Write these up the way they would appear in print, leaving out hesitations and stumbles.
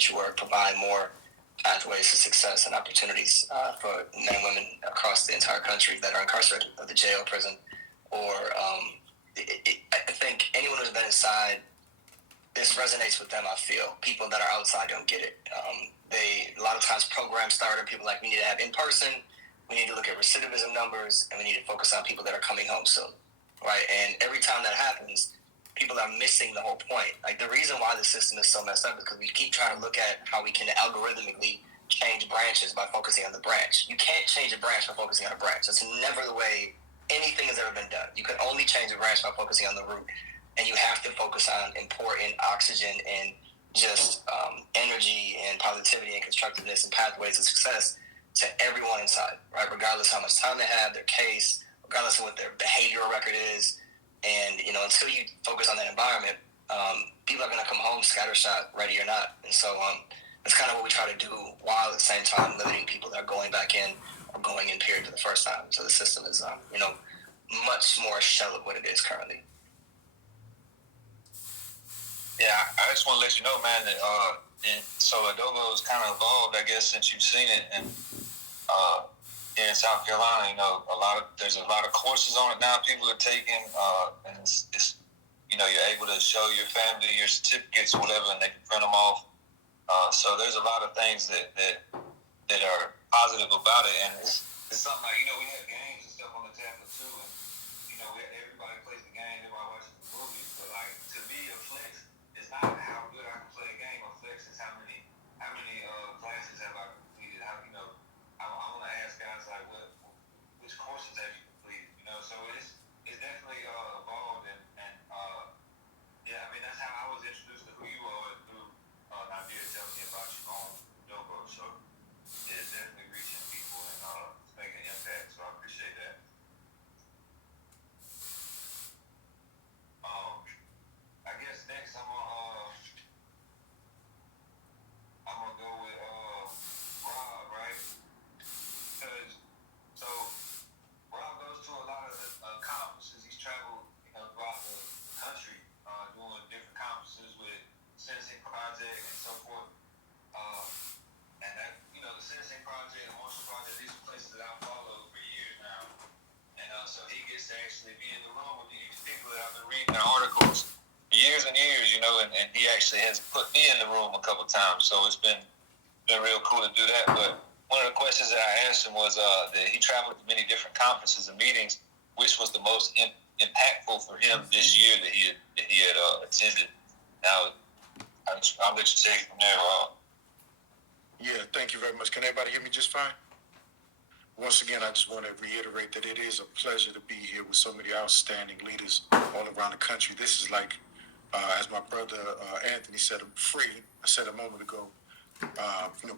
change your work, provide more pathways to success and opportunities for men and women across the entire country that are incarcerated at the jail, prison, or I think anyone who's been inside, this resonates with them. I feel people that are outside don't get it. They a lot of times programs started. People like, we need to have in person. We need to look at recidivism numbers, and we need to focus on people that are coming home soon, right? And every time that happens, people are missing the whole point. Like, the reason why the system is so messed up is because we keep trying to look at how we can algorithmically change branches by focusing on the branch. You can't change a branch by focusing on a branch. That's never the way anything has ever been done. You can only change a branch by focusing on the root, and you have to focus on important oxygen and just energy and positivity and constructiveness and pathways of success to everyone inside, right? Regardless how much time they have, their case, regardless of what their behavioral record is. And, until you focus on that environment, people are going to come home scattershot, ready or not. And so that's kind of what we try to do, while at the same time limiting people that are going back in or going in period for the first time. So the system is, much more a shell of what it is currently. Yeah, I just want to let you know, man, that and so Adobo's kind of evolved, I guess, since you've seen it. And here in South Carolina, there's a lot of courses on it now. People are taking, and it's you're able to show your family your certificates or whatever, and they can print them off. So there's a lot of things that are positive about it, and it's something like, we have games and stuff on the tablet too, and everybody plays the game, everybody watches the movies, but like, to me, a flex is not how good I can play a game. A flex is how many classes have I completed. I want to ask guys like, which courses have you completed? So it's definitely evolved, and yeah, I mean, that's how I was introduced to who you are through Nadir telling me about you on Dobo. So yeah, it's definitely reaching people and making an impact. So I appreciate that. I guess next I'm gonna go with Rob, right? Because Rob goes to a lot of conferences. He's traveled, throughout the country, doing different conferences with Sentencing Project and so forth. And that, the Sentencing Project, the Marshall Project, these are places that I've followed for years now. And so he gets to actually be in the room with me. Particularly, I've been reading their articles for years and years, and he actually has put me in the room a couple times. So it's been real cool to do that. But one of the questions that I asked him was that he traveled to many different conferences and meetings. Which was the most impactful for him this year that he had attended? Now, I'll let you take it from there, Rob. Yeah, thank you very much. Can everybody hear me just fine? Once again, I just want to reiterate that it is a pleasure to be here with so many outstanding leaders all around the country. This is like, as my brother Anthony said, I'm free. I said a moment ago,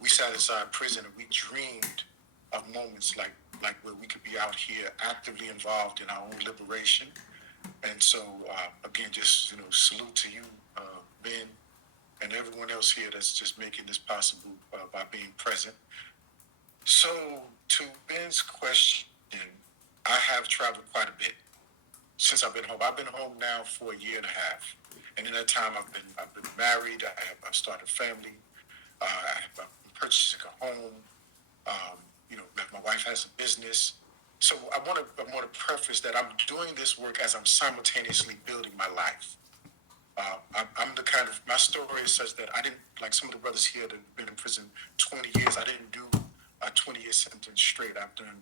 we sat inside prison and we dreamed of moments like where we could be out here actively involved in our own liberation. And so, again, just, salute to you, Ben, and everyone else here that's just making this possible by being present. So, to Ben's question, I have traveled quite a bit since I've been home. I've been home now for a year and a half, and in that time, I've been married. I've started a family. I'm purchasing a home. My wife has a business. So I want to preface that I'm doing this work as I'm simultaneously building my life. I'm the kind of, my story is such that I didn't, like some of the brothers here that have been in prison 20 years, I didn't do a 20-year sentence straight. I've done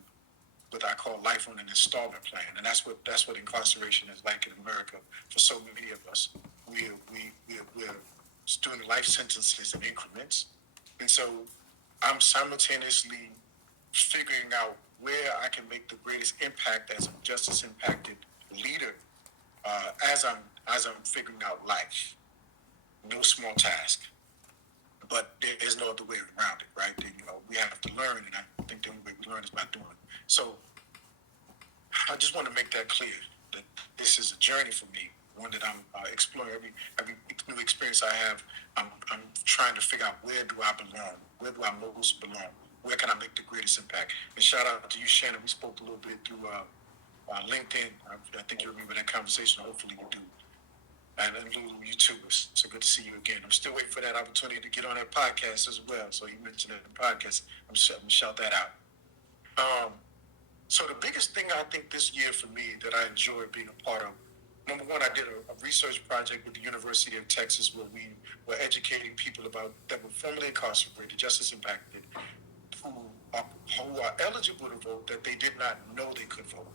what I call life on an installment plan, and that's what incarceration is like in America for so many of us. We're doing life sentences in increments, and so I'm simultaneously figuring out where I can make the greatest impact as a justice impacted leader as I'm figuring out life. No small task, but there's no other way around it, right? We have to learn, and I think the only way we learn is by doing. So I just want to make that clear that this is a journey for me, one that I'm exploring. Every new experience I have, I'm trying to figure out, where do I belong? Where do I most belong? Where can I make the greatest impact? And shout out to you, Shannon. We spoke a little bit through LinkedIn. I think you remember that conversation. Hopefully you do. and Lulu, you too. It's so good to see you again. I'm still waiting for that opportunity to get on that podcast as well. So you mentioned that podcast. I'm gonna shout that out. Um, so the biggest thing I think this year for me that I enjoyed being a part of, number one, I did a research project with the University of Texas where we were educating people about that were formerly incarcerated, justice impacted, who are eligible to vote that they did not know they could vote,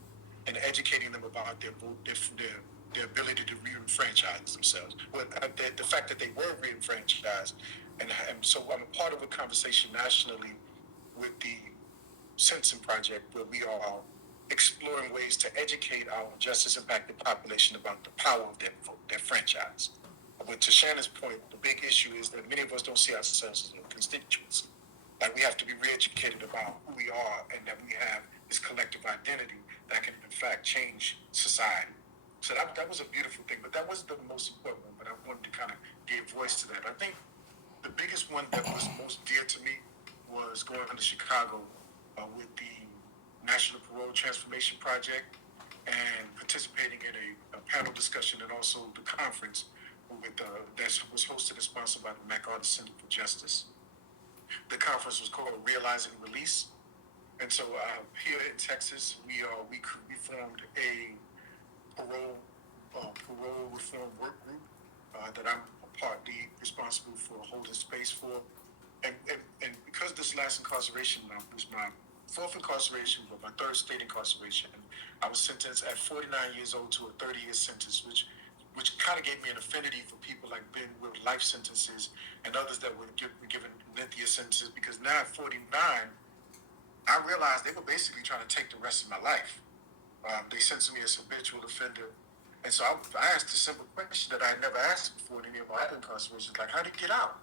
and educating them about their vote, their ability to re-enfranchise themselves. Well, the fact that they were re-enfranchised, and so I'm a part of a conversation nationally with the Sentencing Project, where we are exploring ways to educate our justice impacted population about the power of their vote, their franchise. But to Shannon's point, the big issue is that many of us don't see ourselves as a constituency. Like we have to be re-educated about who we are and that we have this collective identity that can in fact change society. So that was a beautiful thing, but that wasn't the most important one, but I wanted to kind of give voice to that. I think the biggest one that was most dear to me was going to Chicago with the National Parole Transformation Project and participating in a panel discussion and also the conference with that was hosted and sponsored by the MacArthur Center for Justice. The conference was called Realizing Release, and so here in Texas, we formed a parole reform work group that I'm partly responsible for holding space for, and because this last incarceration was my fourth incarceration, but my third state incarceration, I was sentenced at 49 years old to a 30-year sentence, which kind of gave me an affinity for people like Ben with life sentences and others that were given lengthier sentences. Because now at 49, I realized they were basically trying to take the rest of my life. They sentenced me as a habitual offender. And so I asked a simple question that I had never asked before in any of my other incarcerations, like, how do you get out?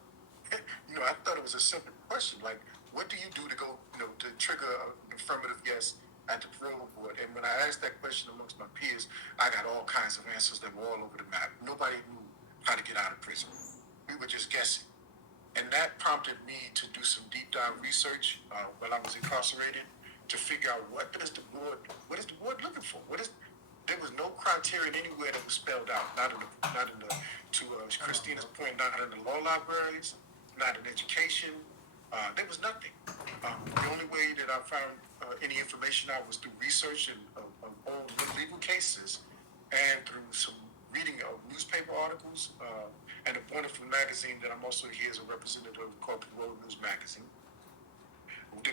I thought it was a simple question, like, what do you do to go, to trigger an affirmative yes at the parole board? And when I asked that question amongst my peers, I got all kinds of answers that were all over the map. Nobody knew how to get out of prison. We were just guessing. And that prompted me to do some deep dive research while I was incarcerated to figure out what is the board looking for? There was no criterion anywhere that was spelled out. Not in the to Christina's point, not in the law libraries, not in education. There was nothing. The only way that I found any information out was through research of old legal cases and through some reading of newspaper articles and a wonderful magazine that I'm also here as a representative called Parole News Magazine,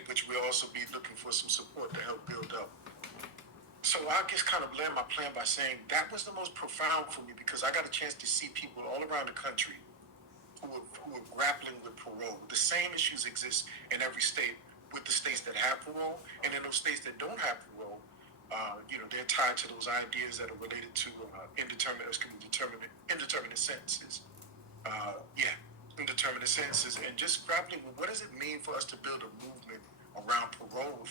which we'll also be looking for some support to help build up. So I just kind of land my plan by saying that was the most profound for me because I got a chance to see people all around the country who are grappling with parole. The same issues exist in every state with the states that have parole, and in those states that don't have parole, they're tied to those ideas that are related to indeterminate sentences. Indeterminate sentences, and just grappling with what does it mean for us to build a movement around parole.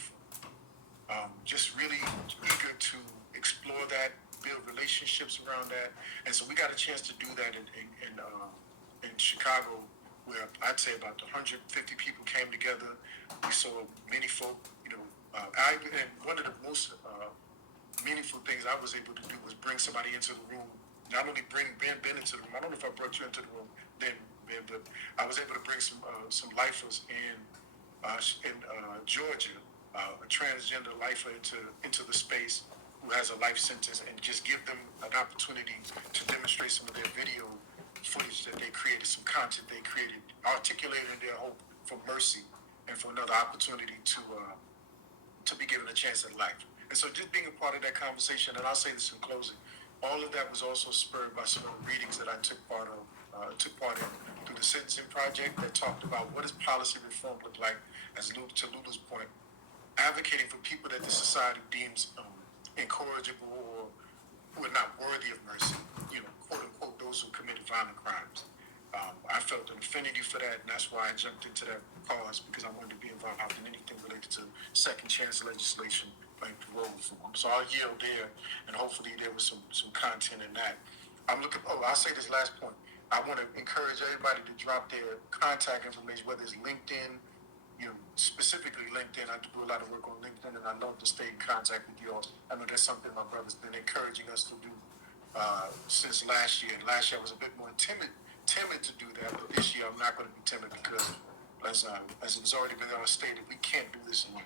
Just really eager to explore that, build relationships around that, and so we got a chance to do that in Chicago, where I'd say about 150 people came together. We saw many folk, and one of the most meaningful things I was able to do was bring somebody into the room. Not only bring Ben into the room. I don't know if I brought you into the room then, Ben, but I was able to bring some lifers in Georgia, a transgender lifer into the space who has a life sentence, and just give them an opportunity to demonstrate some of their video footage that they created, some content they created, articulating their hope for mercy and for another opportunity to be given a chance at life. And so just being a part of that conversation, and I'll say this in closing, all of that was also spurred by some of the readings that I took part in through the Sentencing Project that talked about what does policy reform look like, to Lulu's point, advocating for people that the society deems incorrigible or who are not worthy of mercy, quote unquote, those who committed violent crimes. I felt an affinity for that, and that's why I jumped into that cause, because I wanted to be involved in anything related to second chance legislation like parole reform. So I'll yield there, and hopefully there was some content in that. I'll say this last point. I want to encourage everybody to drop their contact information, whether it's LinkedIn, specifically LinkedIn. I do a lot of work on LinkedIn, and I love to stay in contact with you all. I know that's something my brother's been encouraging us to do since last year. And last year I was a bit more timid to do that, but this year I'm not going to be timid because, as it was already been stated, we can't do this alone.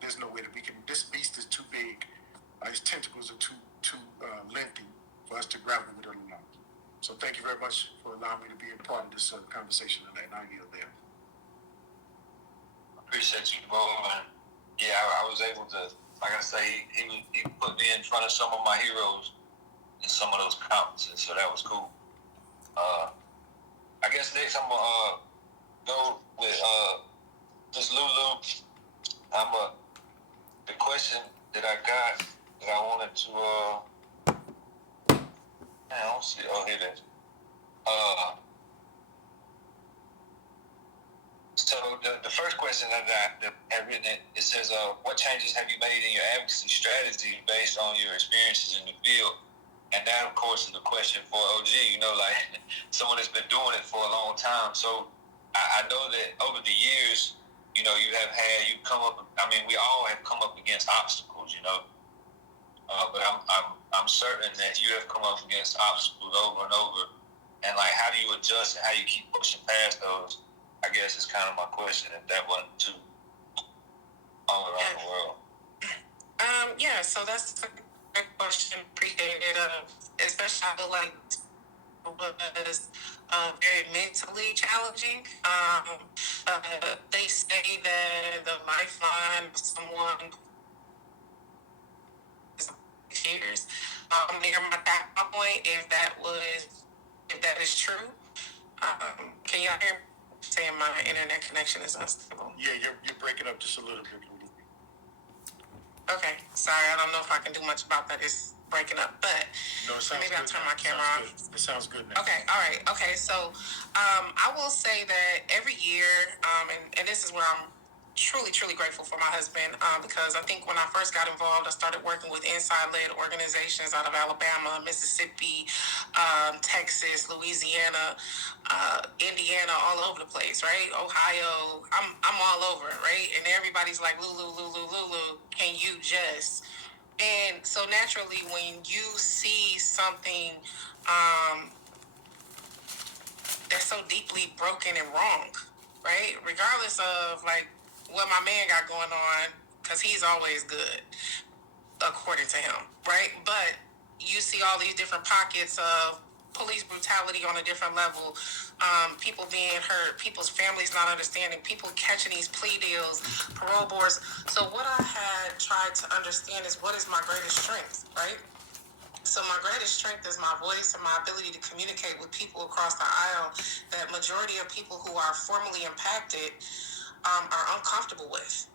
There's no way that we can. This beast is too big. His tentacles are too lengthy for us to grapple with it alone. So thank you very much for allowing me to be a part of this conversation tonight. And I yield there. Appreciate you, bro. And yeah, I was able to, like I say, he put me in front of some of my heroes in some of those conferences, so that was cool. I guess next I'm gonna go with just Lulu. The question that I got that I wanted to I don't see. Oh, here it is. So the first question that I have written it says, what changes have you made in your advocacy strategy based on your experiences in the field? And that, of course, is the question for OG, like someone that's been doing it for a long time. So I know that over the years, you come up, we all have come up against obstacles, but I'm certain that you have come up against obstacles over and over. And like, how do you adjust and how do you keep pushing past those? I guess is kind of my question, if that wasn't too all around the world. Yeah, so that's a great question. Appreciate it. Especially I feel like it was very mentally challenging. They say that the lifeline of someone is years. Near my top point, if that is true. Can y'all hear me? Saying my internet connection is unstable. Yeah, you're breaking up just a little bit, Lulu. Okay, sorry, I don't know if I can do much about that. It's breaking up, but no, maybe I'll turn my camera off. It sounds good now. Okay, all right. Okay, so I will say that every year, and this is where I'm truly, truly grateful for my husband, because I think when I first got involved, I started working with inside-led organizations out of Alabama, Mississippi, Texas, Louisiana, Indiana, all over the place, right? Ohio, I'm all over, right? And everybody's like, Lulu, can you just... And so naturally, when you see something that's so deeply broken and wrong, right? Regardless of like what my man got going on, because he's always good, according to him, right? But you see all these different pockets of police brutality on a different level, people being hurt, people's families not understanding, people catching these plea deals, parole boards. So what I had tried to understand is, what is my greatest strength, right? So my greatest strength is my voice and my ability to communicate with people across the aisle that majority of people who are formally impacted are uncomfortable with.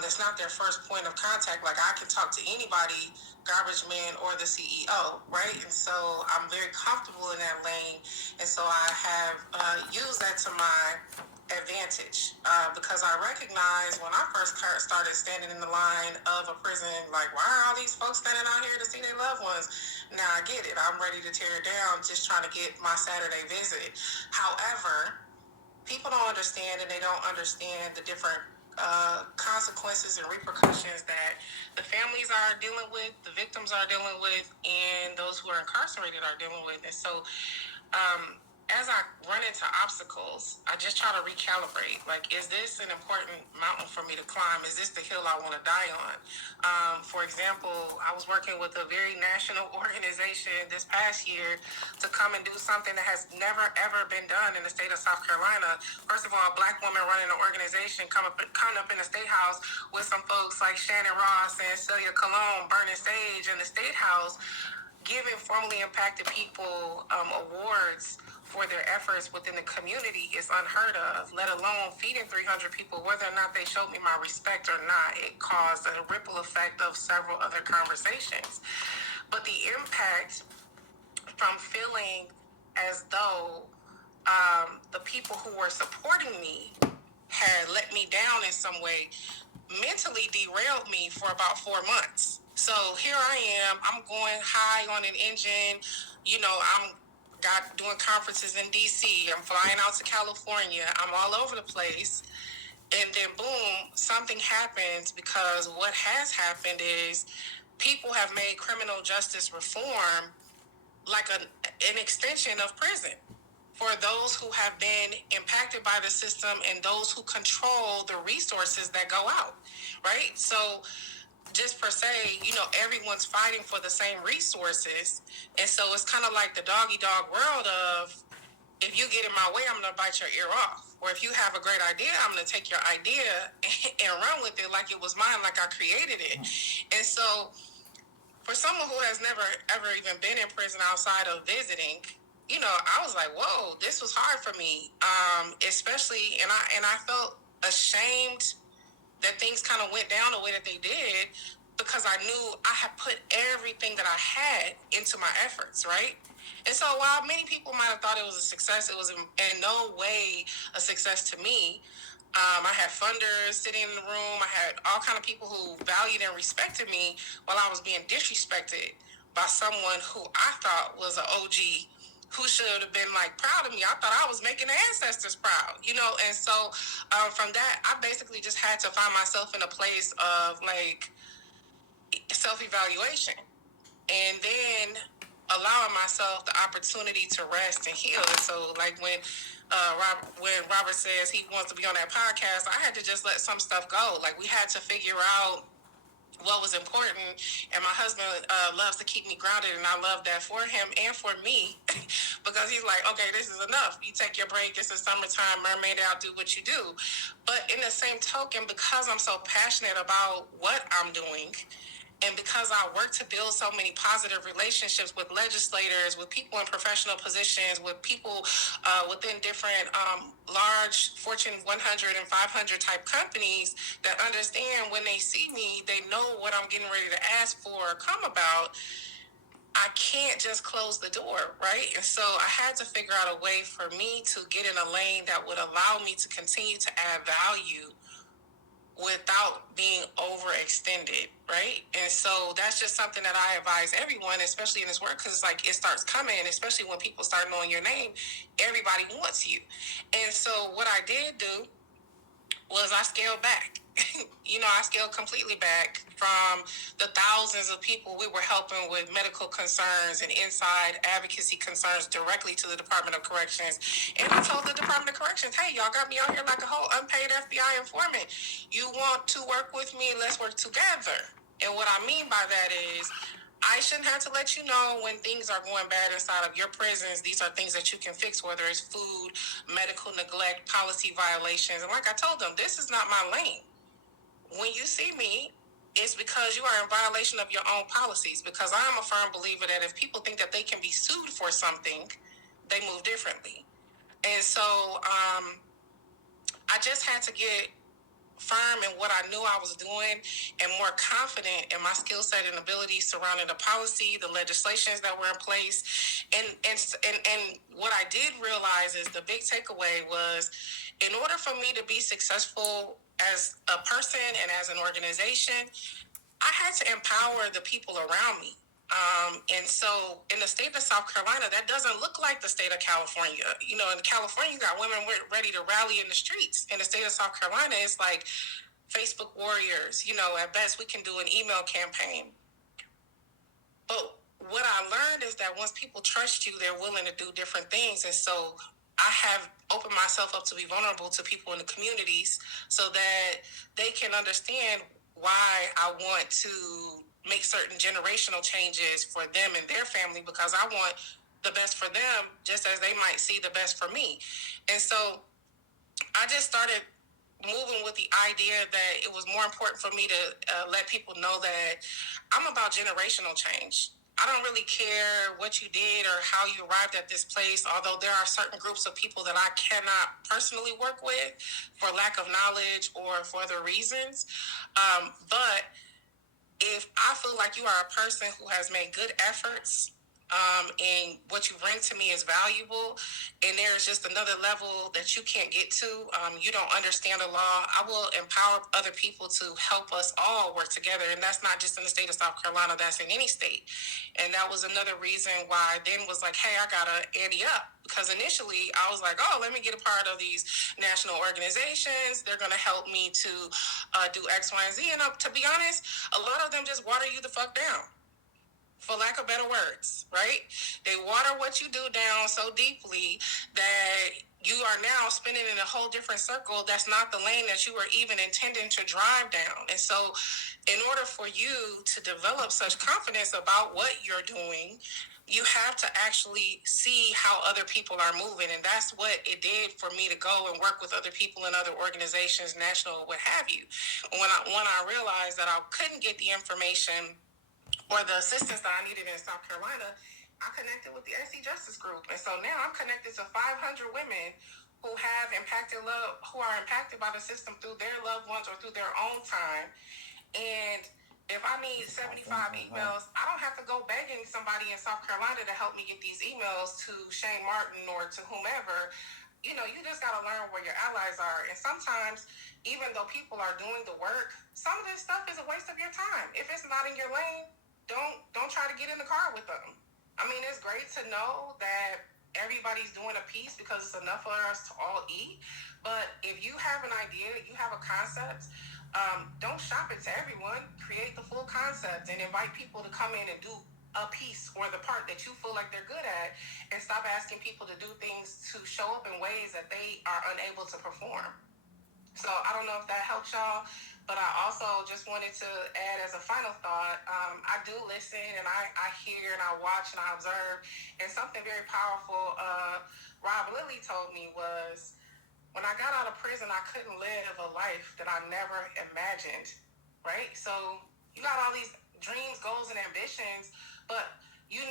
That's not their first point of contact. Like, I can talk to anybody, garbage man or the CEO, right? And so I'm very comfortable in that lane. And so I have used that to my advantage, because I recognize when I first started standing in the line of a prison, like, why are all these folks standing out here to see their loved ones? Now I get it. I'm ready to tear it down, just trying to get my Saturday visit. However, people don't understand, and they don't understand the different consequences and repercussions that the families are dealing with, the victims are dealing with, and those who are incarcerated are dealing with. And so as I run into obstacles, I just try to recalibrate. Like, is this an important mountain for me to climb? Is this the hill I want to die on? For example, I was working with a very national organization this past year to come and do something that has never, ever been done in the state of South Carolina. First of all, a Black woman running an organization coming up in the State House with some folks like Shannon Ross and Celia Colon burning sage in the State House, giving formerly impacted people awards for their efforts within the community is unheard of, let alone feeding 300 people. Whether or not they showed me my respect or not, it caused a ripple effect of several other conversations. But the impact from feeling as though the people who were supporting me had let me down in some way mentally derailed me for about 4 months. So here I am, I'm going high on an engine, I'm doing conferences in DC, I'm flying out to California, I'm all over the place. And then boom, something happens, because what has happened is people have made criminal justice reform like an extension of prison for those who have been impacted by the system and those who control the resources that go out, right? So just per se, everyone's fighting for the same resources. And so it's kind of like the doggy dog world of, if you get in my way, I'm going to bite your ear off. Or if you have a great idea, I'm going to take your idea and run with it like it was mine, like I created it. And so for someone who has never, ever even been in prison outside of visiting, I was like, whoa, this was hard for me. Especially, and I felt ashamed that things kind of went down the way that they did, because I knew I had put everything that I had into my efforts, right? And so while many people might have thought it was a success, it was in no way a success to me. I had funders sitting in the room. I had all kind of people who valued and respected me while I was being disrespected by someone who I thought was an OG, who should have been like proud of me. I thought I was making the ancestors proud, And so from that, I basically just had to find myself in a place of like self-evaluation, and then allowing myself the opportunity to rest and heal. And so like when Robert says he wants to be on that podcast, I had to just let some stuff go. Like we had to figure out what was important, and my husband loves to keep me grounded, and I love that for him and for me because he's like, okay, this is enough, you take your break, it's the summertime, mermaid out, do what you do. But in the same token, because I'm so passionate about what I'm doing, and because I work to build so many positive relationships with legislators, with people in professional positions, with people within different large Fortune 100 and 500 type companies that understand when they see me, they know what I'm getting ready to ask for or come about, I can't just close the door, right? And so I had to figure out a way for me to get in a lane that would allow me to continue to add value without being overextended, right? And so that's just something that I advise everyone, especially in this work, because it's like it starts coming, especially when people start knowing your name, everybody wants you. And so what I did do was I scaled back. I scaled completely back from the thousands of people we were helping with medical concerns and inside advocacy concerns directly to the Department of Corrections. And I told the Department of Corrections, hey, y'all got me out here like a whole unpaid FBI informant. You want to work with me? Let's work together. And what I mean by that is, I shouldn't have to let you know when things are going bad inside of your prisons. These are things that you can fix, whether it's food, medical neglect, policy violations. And like I told them, this is not my lane. When you see me, it's because you are in violation of your own policies, because I'm a firm believer that if people think that they can be sued for something, they move differently. And so I just had to get firm in what I knew I was doing and more confident in my skill set and abilities surrounding the policy, the legislations that were in place. And what I did realize is the big takeaway was, in order for me to be successful as a person and as an organization, I had to empower the people around me. And so in the state of South Carolina, that doesn't look like the state of California. In California, you got women ready to rally in the streets. In the state of South Carolina, it's like Facebook warriors. At best, we can do an email campaign. But what I learned is that once people trust you, they're willing to do different things. And so I have opened myself up to be vulnerable to people in the communities so that they can understand why I want to make certain generational changes for them and their family, because I want the best for them just as they might see the best for me. And so I just started moving with the idea that it was more important for me to let people know that I'm about generational change. I don't really care what you did or how you arrived at this place, although there are certain groups of people that I cannot personally work with for lack of knowledge or for other reasons. But if I feel like you are a person who has made good efforts, and what you bring to me is valuable, and there's just another level that you can't get to, you don't understand the law, I will empower other people to help us all work together. And that's not just in the state of South Carolina, that's in any state. And that was another reason why I then was like, hey, I gotta ante up, because initially I was like, oh, let me get a part of these national organizations, they're gonna help me to do X, Y, and Z. And to be honest, a lot of them just water you the fuck down. for lack of better words, right? They water what you do down so deeply that you are now spinning in a whole different circle. That's not the lane that you were even intending to drive down. And so, in order for you to develop such confidence about what you're doing, you have to actually see how other people are moving. And that's what it did for me to go and work with other people in other organizations, national, what have you. When I realized that I couldn't get the information or the assistance that I needed in South Carolina, I connected with the AC Justice Group. And so now I'm connected to 500 women who have who are impacted by the system through their loved ones or through their own time. And if I need 75 emails, I don't have to go begging somebody in South Carolina to help me get these emails to Shane Martin or to whomever. You just got to learn where your allies are. And sometimes, even though people are doing the work, some of this stuff is a waste of your time. If it's not in your lane, don't try to get in the car with them. I mean, it's great to know that everybody's doing a piece because it's enough for us to all eat. But if you have an idea, you have a concept, don't shop it to everyone. Create the full concept and invite people to come in and do a piece or the part that you feel like they're good at, and stop asking people to do things to show up in ways that they are unable to perform. So I don't know if that helps y'all, but I also just wanted to add as a final thought, I do listen and I hear and I watch and I observe. And something very powerful Rob Lilly told me was, when I got out of prison, I couldn't live a life that I never imagined, right? So you got all these dreams, goals, and ambitions, but you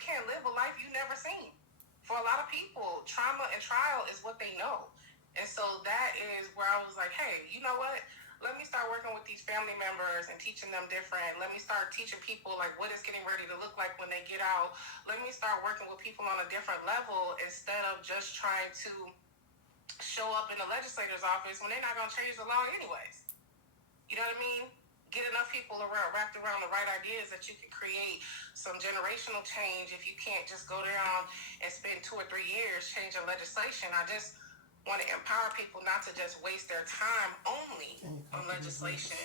can't live a life you never seen. For a lot of people, trauma and trial is what they know. And so that is where I was like, hey, you know what? Let me start working with these family members and teaching them different. Let me start teaching people like what it's getting ready to look like when they get out. Let me start working with people on a different level instead of just trying to show up in the legislator's office when they're not going to change the law anyways. You know what I mean? Get enough people wrapped around the right ideas that you can create some generational change if you can't just go down and spend 2 or 3 years changing legislation. I just want to empower people not to just waste their time only on legislation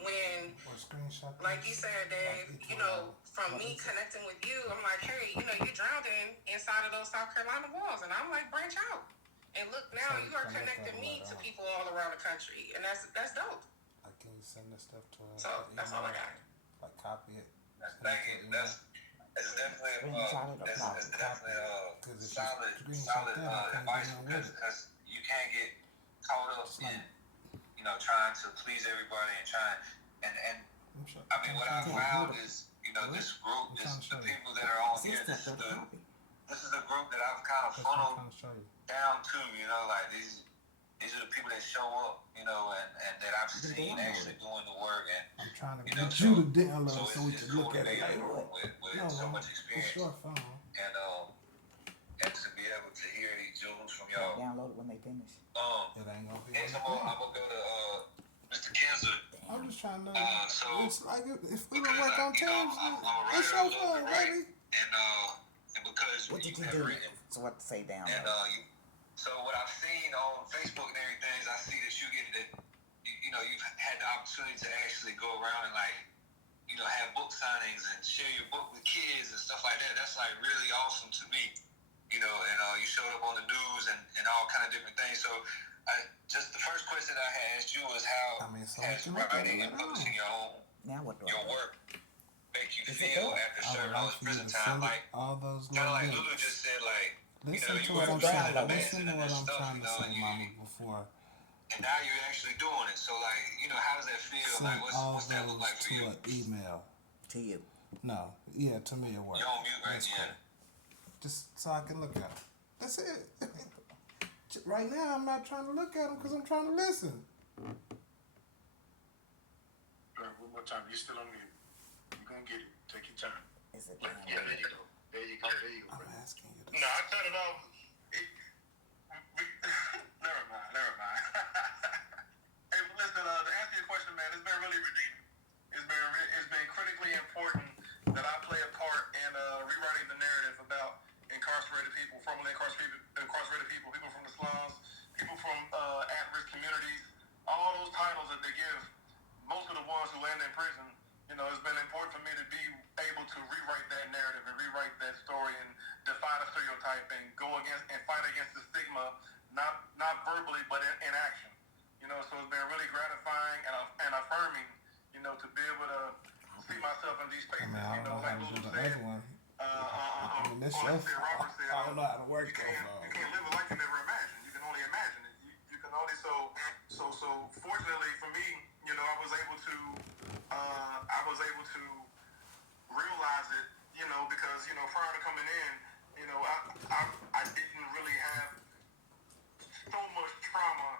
when, like you said, Dave, from me connecting with you, I'm like, hey, you're drowning inside of those South Carolina walls. And I'm like, branch out. And look, now you are connecting me to people all around the country. And that's dope. Like, can you send this stuff to us? So that's all I got. Like, copy it. Thank you. It's definitely solid advice because you can't get caught up in trying to please everybody and I mean what I found is this group is the people that are on here. This is the group that I've kind of funneled down to. Like these are the people that show up, and that I've seen actually doing the work. And I'm trying to get you to download so we can look at it. With so much experience. It's your phone. And to be able to hear these jewels from y'all. Download it when they finish. It ain't gonna be. And I'm gonna go to Mr. Kinzer. I'm just trying to. So it's like if we don't work on teams, I'm a it's writer, your phone, baby. And because What did you have do? written, So what to say down? and so what I've seen on Facebook and everything is I see that you get that you've had the opportunity to actually go around and have book signings and share your book with kids and stuff like that. That's like really awesome to me. And you showed up on the news and all kind of different things. So just the first question I had asked you was how has writing and publishing your work make you feel after serving all this prison time? Like all those kind of like Lulu just said, like listen to you what were I'm trying saying. to Listen to what I'm trying to say, and Mama. Before and now you're actually doing it. So how does that feel? send Like all what's that look like those for you? to an email. To you. No, yeah, to me it works. You're on mute right That's now. cool. Just so I can look at them. That's it. Right now, I'm not trying to look at them because I'm trying to listen. All right, one more time. You're still on mute. You're going to get it. Take your time. Is it? Yeah, there you go. There you go. I'm asking you to. No, I cut it off. Never mind. Hey, listen, to answer your question, man, it's been really redeeming. It's been critically important that I play a part in rewriting the narrative about incarcerated people, formerly incarcerated people, people from the slums, people from at-risk communities, all those titles that they give most of the ones who end in prison. It's been important for me to be able able to rewrite that narrative and rewrite that story and defy the stereotype and go against and fight against the stigma, not verbally but in action. You know, so it's been really gratifying and affirming, you know, to be able to see myself in these spaces. I mean, I You don't know, know how like to do Lulu the said, other one. I mean, this Robert stuff, said, I don't know how to work you can't live a life you never imagined. You can only imagine it. You can only so fortunately for me, you know, I was able to realize it, you know, because, you know, prior to coming in, you know, I didn't really have so much trauma